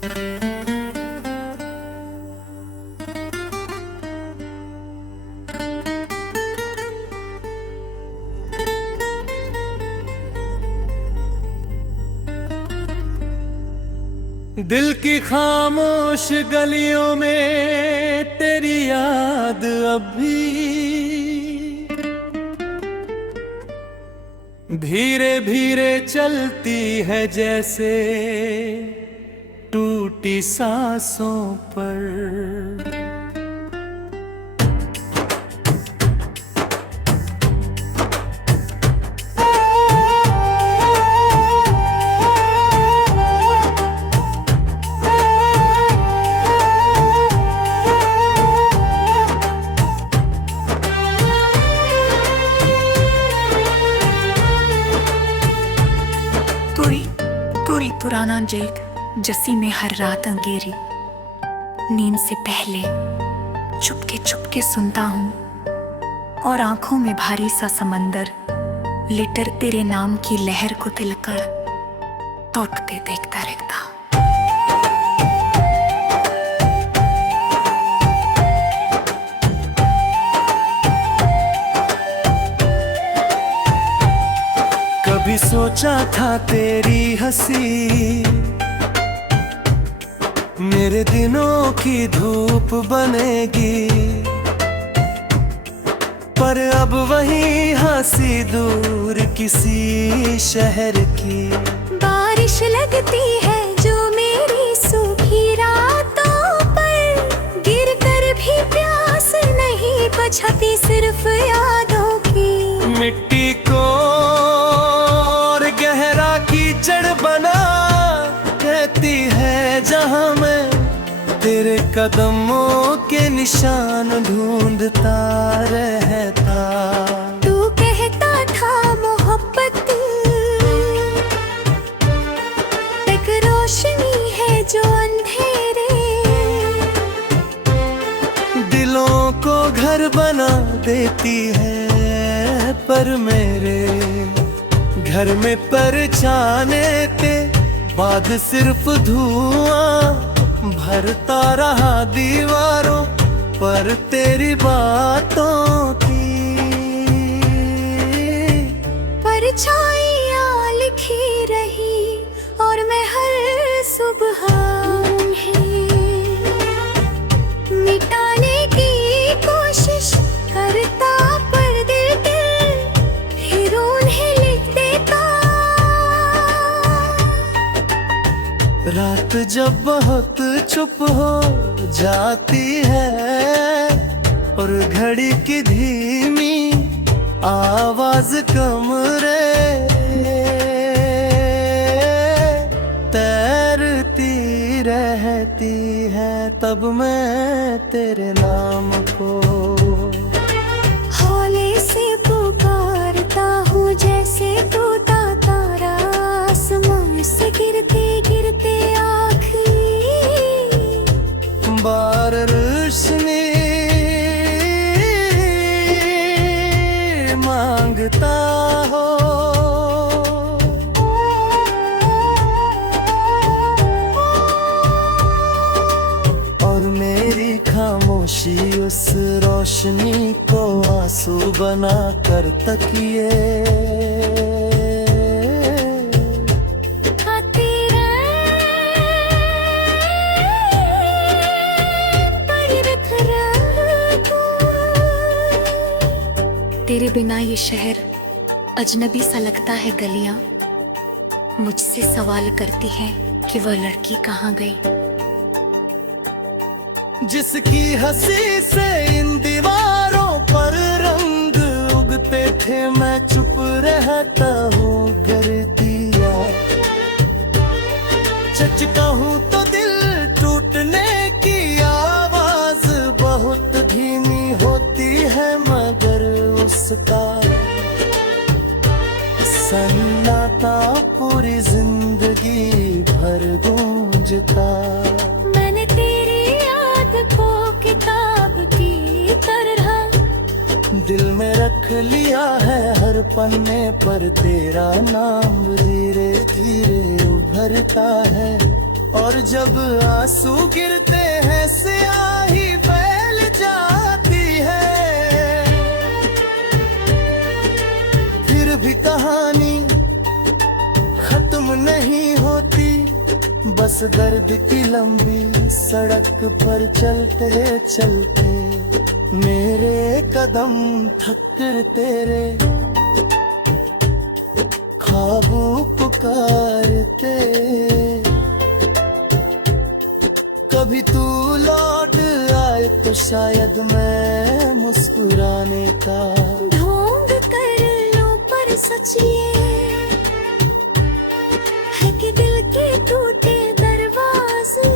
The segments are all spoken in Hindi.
दिल की खामोश गलियों में तेरी याद अब भी धीरे धीरे चलती है, जैसे टूटी सांसों पर। पूरी पुराना जेठ जस्सी में हर रात अंगेरी, नींद से पहले चुपके चुपके सुनता हूँ और आंखों में भारी सा समंदर लिटर तेरे नाम की लहर को तिलकर तोड़ते देखता रहता। कभी सोचा था तेरी हंसी मेरे दिनों की धूप बनेगी, पर अब वही हंसी दूर किसी शहर की। बारिश लगती है जो मेरी सूखी रातों पर, गिर कर भी प्यास नहीं बुझती सिर्फ यादों की। मिट्टी को गहरा कीचड़ बना कहती है जहां मैं तेरे कदमों के निशान ढूंढता रहता। तू कहता था मोहब्बत एक रोशनी है जो अंधेरे दिलों को घर बना देती है, पर मेरे घर में परछाने के बाद सिर्फ धुआं भरता रहा दीवारों पर तेरी बातों की। परछाइयाँ लिखी रही और मैं हर सुबह मिटाने की कोशिश करता, पर दिल फिर उन्हें लिख देता। रात जब बहुत चुप हो जाती है और घड़ी की धीमी आवाज कमरे तैरती रहती है, तब मैं तेरे नाम को हौले से पुकारता हूँ, जैसे टूटा तारा आसमान से गिरते गिरते आखिरी बार रोशनी मांगता हो। और मेरी खामोशी उस रोशनी को आंसू बना कर तकिए तेरे बिना ये शहर अजनबी सा लगता है। गलियां मुझसे सवाल करती है कि वह लड़की कहाँ गई, जिसकी हंसी से इन दीवारों पर रंग उगते थे। मैं चुप रहता हूँ गर दिया सच कहूँ तो दिल टूटने की आवाज बहुत धीमी होती है, मगर उसका सन्नाटा पूरी जिंदगी भर गूंजता। मैंने तेरी याद को किताब की तरह दिल में रख लिया है, हर पन्ने पर तेरा नाम धीरे धीरे उभरता है। और जब आंसू गिरते हैं स्याही फैल जाती है। फिर भी कहानी खत्म नहीं होती, बस दर्द की लंबी सड़क पर चलते चलते मेरे कदम थक कर तेरे ख्वाबों पुकारते। कभी तू लौट आए तो शायद मैं मुस्कुराने का ढोंग कर लो, पर सच ये है कि दिल के टूटे दरवाजे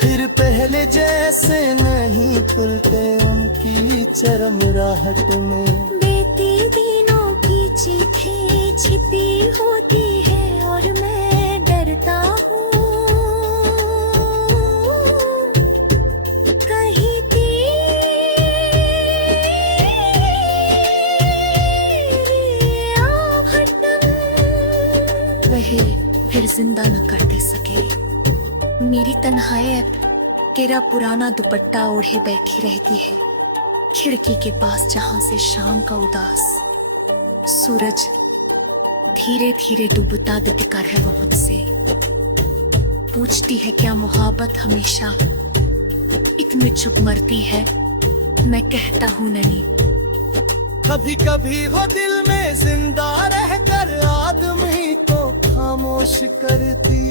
फिर पहले जैसे नहीं खुलते उनकी चरम राहट में। बीती दिनों की चीखें छिपी होती है और मैं डरता हूँ कहीं वह फिर जिंदा न कर दे सके। मेरी तन्हाई तेरा पुराना दुपट्टा ओढ़े बैठी रहती है खिड़की के पास, जहां से शाम का उदास सूरज धीरे धीरे डूबता दिखता है बहुत से। पूछती है क्या मोहब्बत हमेशा इतनी चुप मरती है, मैं कहता हूँ नहीं। कभी कभी वो दिल में जिंदा रहकर आदमी को खामोश करती।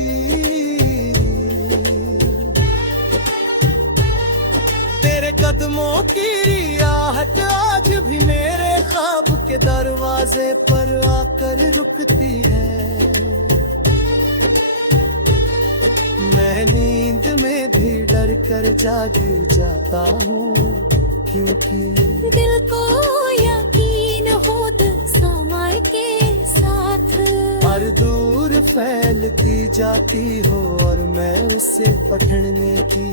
तेरे कदमों की रियाहट आज भी मेरे ख्वाब के दरवाजे पर आकर रुकती है। मैं नींद में भी डर कर जाग जाता हूँ, क्योंकि दिल को यकीन हो समय के साथ हर दूर फैलती जाती हो और मैं उसे पकड़ने की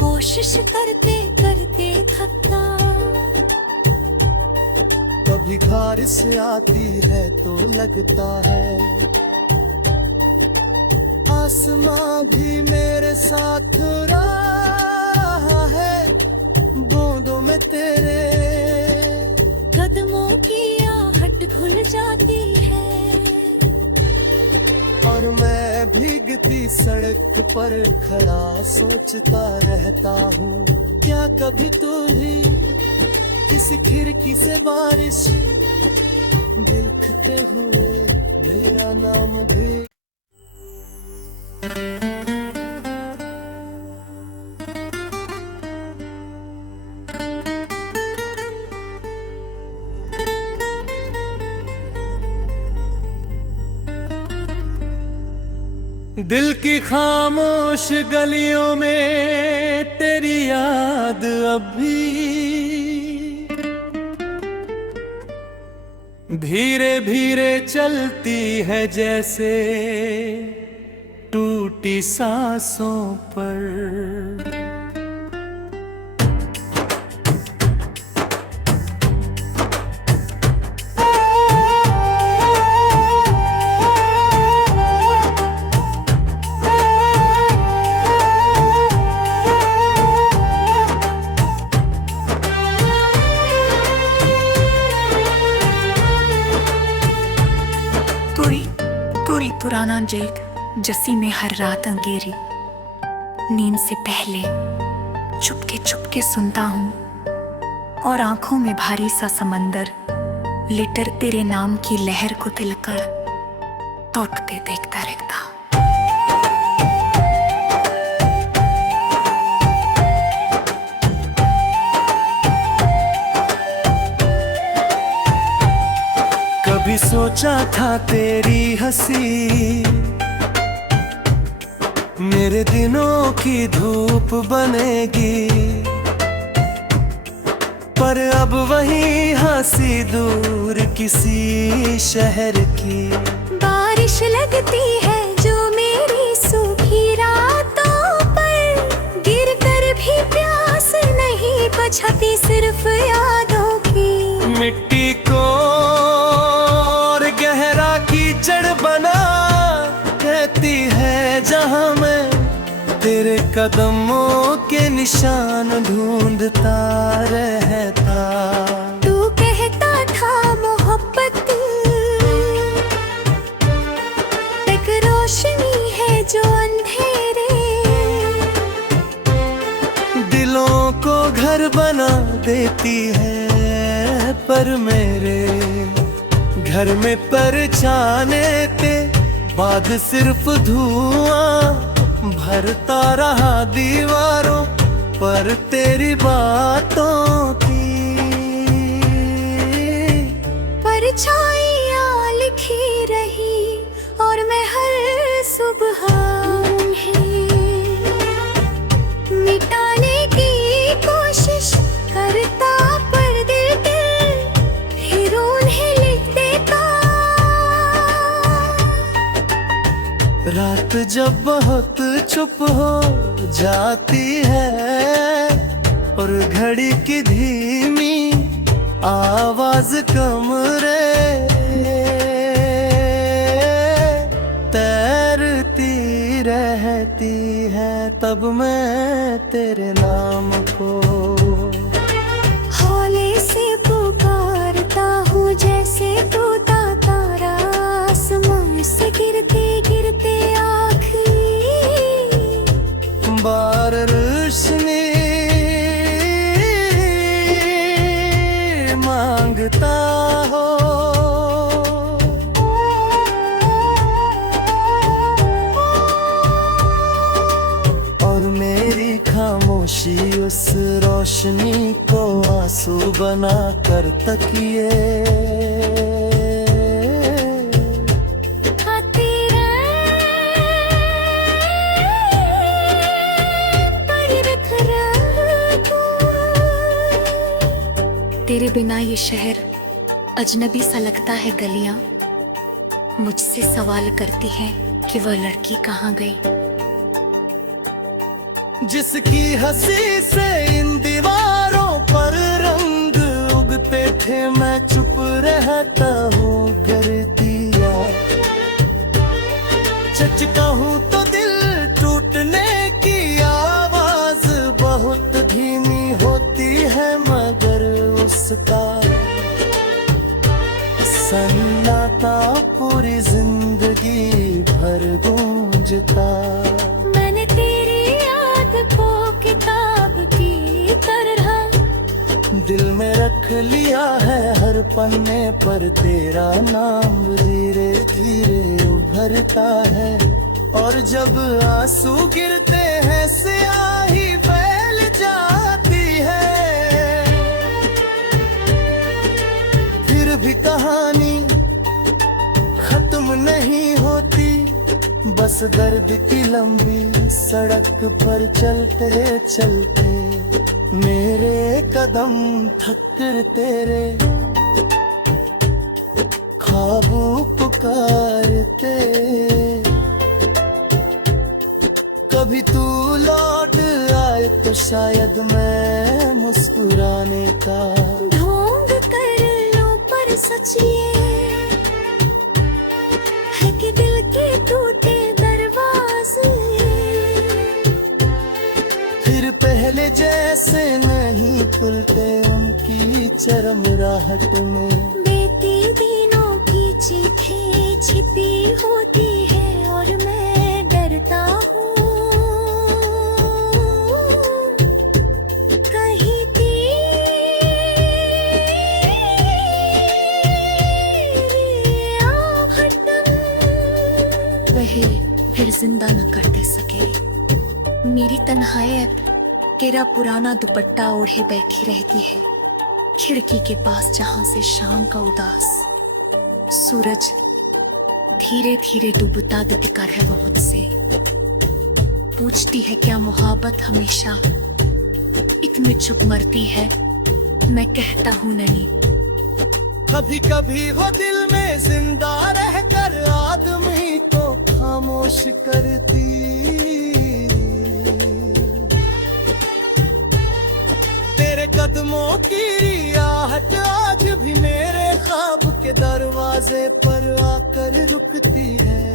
कोशिश करते करते थकता। कभी घर से आती है तो लगता है आसमां भी मेरे साथ रहा है। बूंदों में तेरे कदमों की आहट घुल जाती है और मैं भीगती सड़क पर खड़ा सोचता रहता हूँ, क्या कभी तू ही किसी खिड़की से बारिश देखते हुए मेरा नाम भी। दिल की खामोश गलियों में तेरी याद अब भी धीरे धीरे चलती है जैसे टूटी सांसों पर। कोई पुराना जेक जस्सी में हर रात अंगेरी, नींद से पहले चुपके सुनता हूँ और आंखों में भारी सा समंदर लिटर तेरे नाम की लहर को तिलकर तोड़ते देखता रहता। कभी सोचा था तेरी हंसी मेरे दिनों की धूप बनेगी, पर अब वही हंसी दूर किसी शहर की। बारिश लगती है जो मेरी सूखी रातों पर, गिर कर भी प्यास नहीं बुझाती सिर्फ यादों की। मिट्टी को गहरा कीचड़ बना कहती तेरे कदमों के निशान ढूंढता रहता। तू कहता था मोहब्बत एक रोशनी है जो अंधेरे दिलों को घर बना देती है, पर मेरे घर में परछाने के बाद सिर्फ धुआं भरता रहा दीवारों पर तेरी बातों की। परछाइयाँ लिखी रही और मैं हर सुबह मिटाने की कोशिश करता, पर दिल फिर उन्हें लिख देता। रात जब बहुत चुप हो जाती है और घड़ी की धीमी आवाज कमरे तैरती रहती है, तब मैं तेरे नाम को हौले से पुकारता हूँ जैसे तोता तारा आसमान से गिरते गिरते आखिरी बार रोशनी मांगता हो। और मेरी खामोशी उस रोशनी को आंसू बना कर तकिए तेरे बिना ये शहर अजनबी सा लगता है। गलियां मुझसे सवाल करती हैं कि वह लड़की कहाँ गई। जिसकी हंसी से इन दीवारों पर रंग उगते थे, मैं चुप रहता हूँ गर दिया सच कहूँ तो दिल टूटने की आवाज बहुत धीमी होती है, मगर उसका सन्नाटा पूरी जिंदगी भर गूंजता। मैंने तेरी याद को किताब की तरह दिल में रख लिया है, हर पन्ने पर तेरा नाम धीरे धीरे उभरता है। और जब आंसू गिरते हैं स्याही फैल जाती है, फिर भी कहानी खत्म नहीं होती। बस दर्द की लंबी सड़क पर चलते चलते मेरे कदम थक कर तेरे ख्वाबों पुकारते। कभी तू लौट आए तो शायद मैं मुस्कुराने का ढोंग कर लो, पर सच ये है कि दिल के टूटे दरवाजे फिर पहले जैसे नहीं खुलते, उनकी चरम राहट में बीती दिनों की चीखें छिपी होती है और मैं डरता हूँ कहीं वह फिर जिंदा न कर दे सके। मेरी तन्हाई तेरा पुराना दुपट्टा ओढ़े बैठी रहती है खिड़की के पास, जहां से शाम का उदास सूरज धीरे धीरे डूबता दिखता है। बहुत से पूछती है क्या मोहब्बत हमेशा इतनी चुप मरती है। मैं कहता हूँ नहीं। कभी कभी वो दिल में जिंदा रहकर आदमी को खामोश करती। तेरे कदमों की रियाहट आज भी मेरे ख्वाब के दरवाजे पर आकर रुकती है।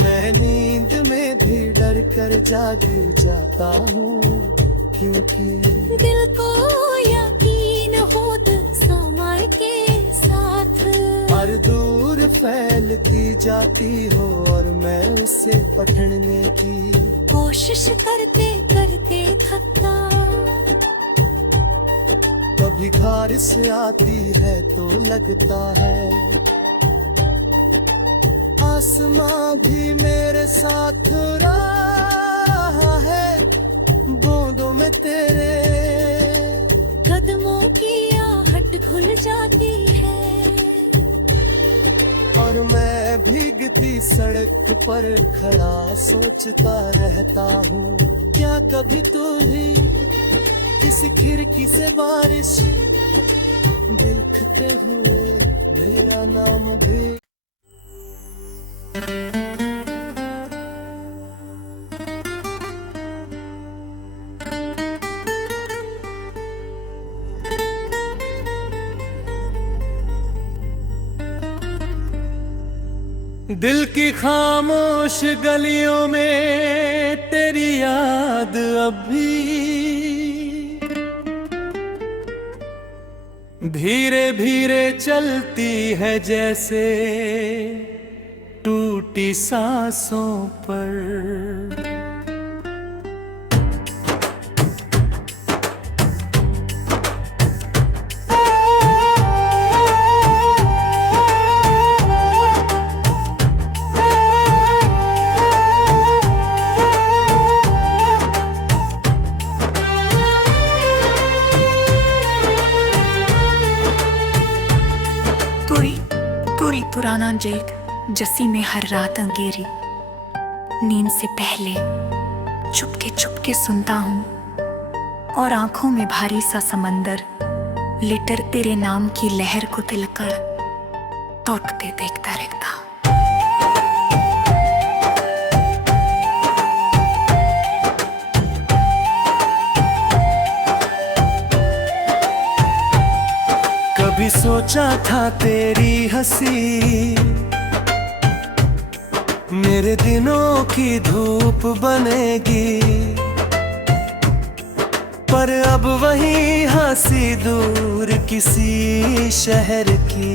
मैं में भी डर कर जाग जाता हूँ, क्योंकि दिल को यकीन हो समय के साथ हर दूर फैलती जाती हो और मैं उसे पकड़ने की कोशिश करते करते थकता। कभी घर से आती है तो लगता है आसमां भी मेरे साथ रहा है, बूंदों में तेरे कदमों की आहट घुल जाती है और मैं भीगती सड़क पर खड़ा सोचता रहता हूँ, क्या कभी तू भी किसी खिड़की से बारिश देखते हुए मेरा नाम भी। दिल की खामोश गलियों में तेरी याद अब भी धीरे धीरे चलती है, जैसे टूटी सांसों पर। कोई पुराना जेक जस्सी में हर रात अंगेरी, नींद से पहले चुपके सुनता हूँ और आंखों में भारी सा समंदर लिटर तेरे नाम की लहर को तिलकर तोड़ते देखता रहता। कभी सोचा था तेरी हंसी मेरे दिनों की धूप बनेगी, पर अब वही हंसी दूर किसी शहर की।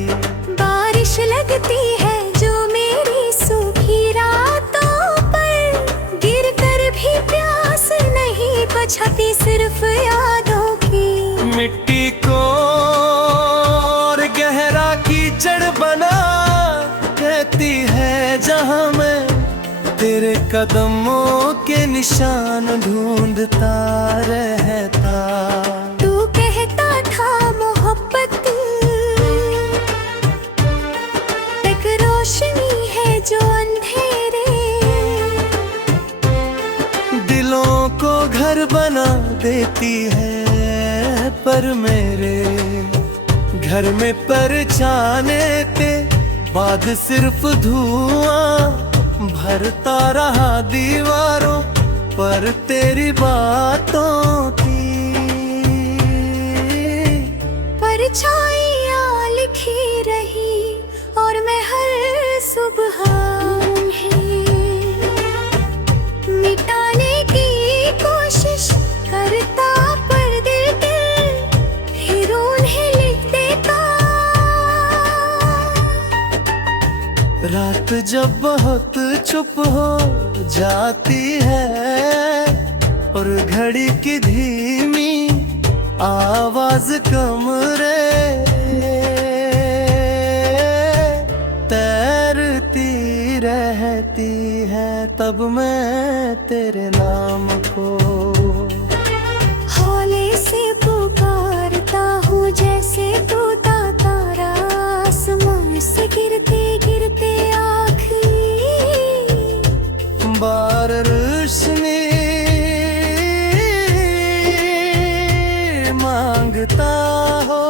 बारिश लगती है जो मेरी सूखी रातों पर, गिर कर भी प्यास नहीं बुझाती सिर्फ यादों की। मिट्टी को गहरा कीचड़ बना कहती है जहां मैं तेरे कदमों के निशान ढूंढता रहता। तू कहता था मोहब्बत एक रोशनी है जो अंधेरे दिलों को घर बना देती है, पर मेरे घर में परछाने के बाद सिर्फ धुआं भरता रहा दीवारों पर तेरी बातों की। परछाइयाँ लिखी रही और मैं हर सुबह मिटाने की कोशिश करता, पर दिल फिर उन्हें लिख देता। रात जब बहुत चुप हो जाती है और घड़ी की धीमी आवाज कमरे तैरती रहती है, तब मैं तेरे नाम को हौले से पुकारता हूँ, जैसे तोता तारा आसमान से गिरते गिरते आखिरी बार रोशनी मांगता हो।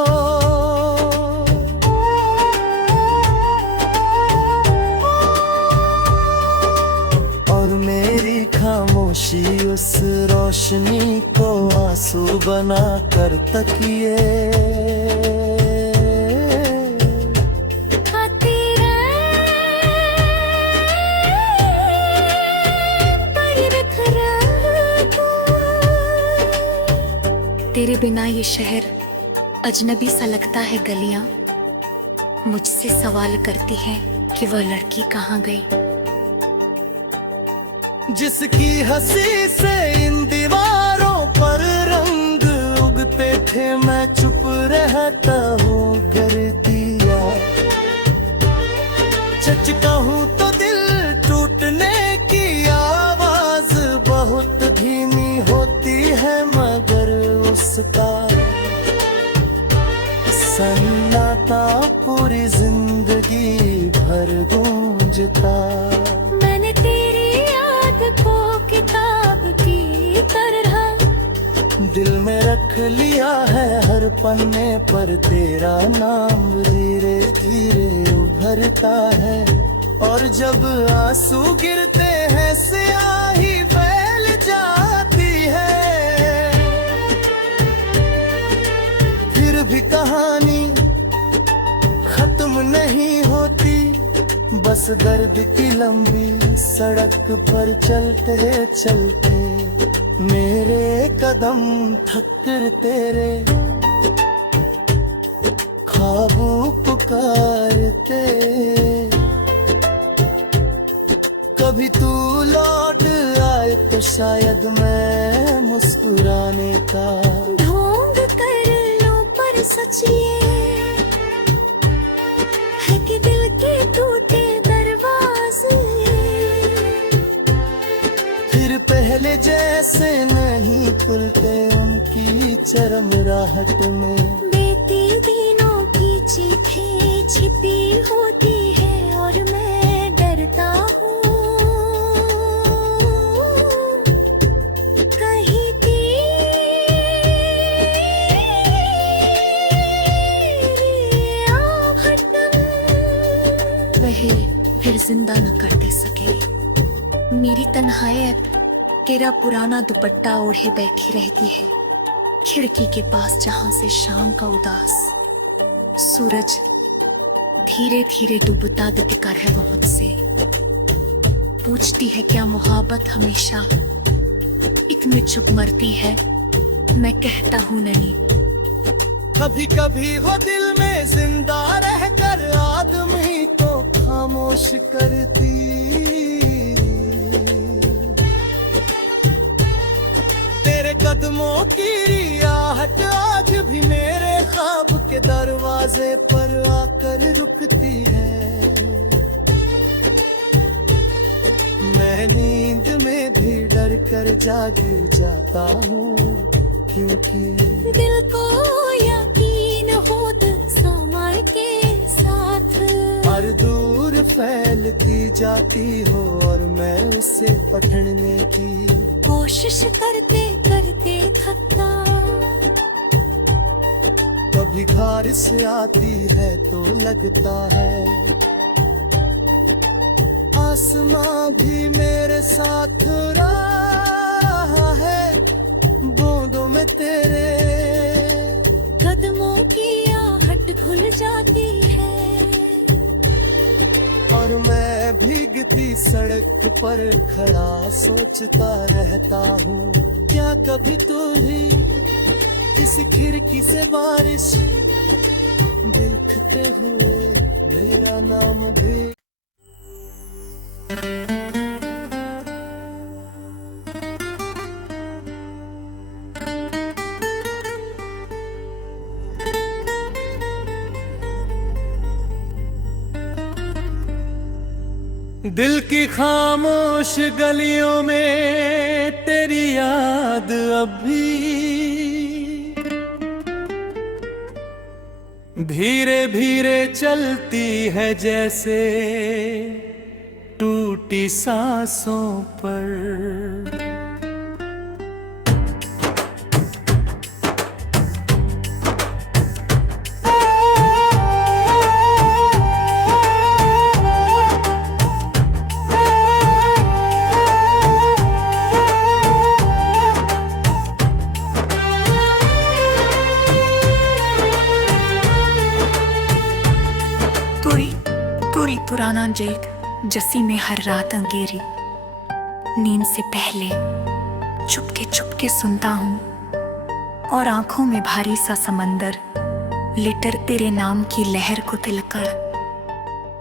और मेरी खामोशी उस रोशनी को आंसू बना कर तकिए तेरे बिना ये शहर अजनबी सा लगता है। गलियां मुझसे सवाल करती है कि वह लड़की कहाँ गई। जिसकी हंसी से इन दीवारों पर रंग उगते थे, मैं चुप रहता हूँ गिरतिया। सच कहूँ तो दिल टूटने की आवाज बहुत धीमी होती है, मगर उसका सन्नाटा पूरी जिंदगी भर गूंजता। मैंने तेरी याद को किताब की तरह दिल में रख लिया है, हर पन्ने पर तेरा नाम धीरे धीरे उभरता है। और जब आंसू गिरते हैं स्याही फैल जाती है। फिर भी कहानी खत्म नहीं होती, बस दर्द की लंबी सड़क पर चलते चलते मेरे कदम थक कर तेरे ख्वाबों पुकारते। कभी तू लौट आए तो शायद मैं मुस्कुराने का ढोंग कर लो, पर सच ये है कि दिल के टूटे दरवाजे फिर पहले जैसे नहीं खुलते, उनकी चरम राहत में बीती दिनों की चीखें छिपी होती है, और मैं डरता हूँ कहीं तेरी आहट वह फिर जिंदा न कर दे सके। मेरी तन्हाइयत तेरा पुराना दुपट्टा ओढ़े बैठी रहती है, खिड़की के पास जहां से शाम का उदास सूरज धीरे धीरे डूबता दिखता है। बहुत से पूछती है क्या मोहब्बत हमेशा इतनी चुप मरती है। मैं कहता हूँ नहीं। कभी कभी वो दिल में जिंदा रहकर आदमी को खामोश करती। तेरे कदमों की रियाहट आज भी मेरे ख्वाब के दरवाजे पर आकर रुकती है। मैं नींद में भी डर कर जाग जाता हूँ, क्योंकि दिल को यकीन हो समय के साथ हर दूर फैलती जाती हो, और मैं उसे पकड़ने की कोशिश करते करते थकता। कभी घर से आती है तो लगता है आसमां भी मेरे साथ रहा है। बूंदों में तेरे कदमों की आहट घुल जाती है, और मैं भीगती सड़क पर खड़ा सोचता रहता हूँ, क्या कभी तू ही किसी खिड़की से बारिश देखते हुए मेरा नाम भी। दिल की खामोश गलियों में तेरी याद अब भी धीरे धीरे चलती है, जैसे टूटी सांसों पर। पुराना जेक जस्सी में हर रात अंगेरी, नींद से पहले चुपके चुपके सुनता हूँ और आंखों में भारी सा समंदर लिटर तेरे नाम की लहर को तिलकर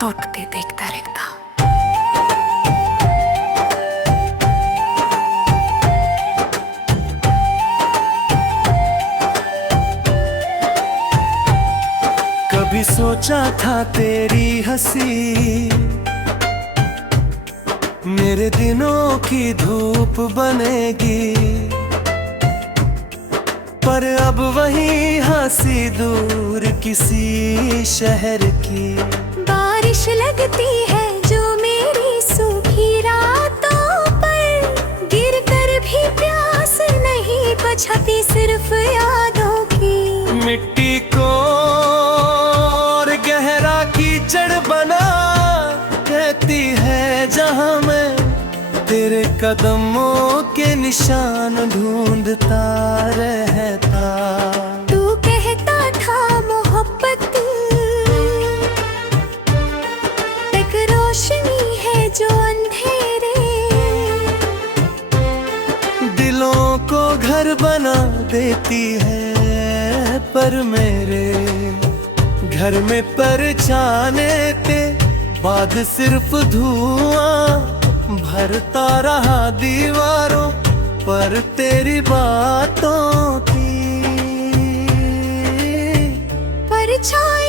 तोड़ते देखता रहता। कभी सोचा था तेरी हंसी मेरे दिनों की धूप बनेगी, पर अब वही हंसी दूर किसी शहर की। बारिश लगती है जो मेरी सूखी रातों पर, गिर कर भी प्यास नहीं बुझाती सिर्फ यादों की। मिट्टी को और गहरा कीचड़ बना कहती है जहां मैं तेरे कदमों के निशान ढूंढता रहता। तू कहता था मोहब्बत एक रोशनी है जो अंधेरे दिलों को घर बना देती है, पर मेरे घर में परछाने के बाद सिर्फ धुआं भरता रहा दीवारों पर तेरी बातों की। परछाई